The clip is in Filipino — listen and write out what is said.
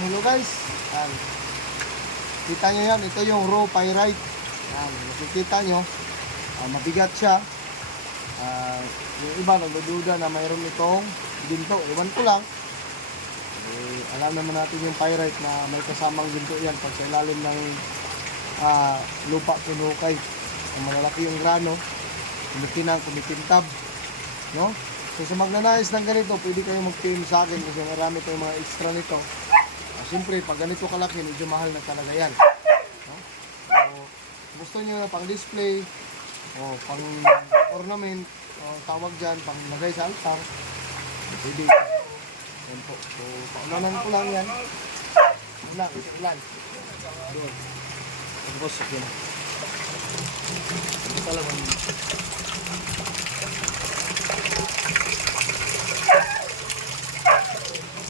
hello guys. Yan. Kita nyo yan, ito yung raw pyrite. Yan, makikita nyo, mabigat siya. Yung iba nagdududa na mayroon itong ginto. Iwan ko lang. Alam naman natin yung pyrite na may kasamang ginto yan pag sa ilalim ng lupa pinukay. Malalaki yung grano, kumikinang, kumikintab, no? So sa magnanais ng ganito, pwede kayo mag-PM sa akin kasi marami tayong mga extra nito. Siyempre, pag ganito kalaki, medyo mahal na talaga yan, no? So, gusto nyo na pang display o pang ornament, o tawag dyan, pang lagay sa altar, pwede. Yan po. So, paunanan ko lang yan. Una, kasi ulan. Doon. Tapos, yun. Ito talagang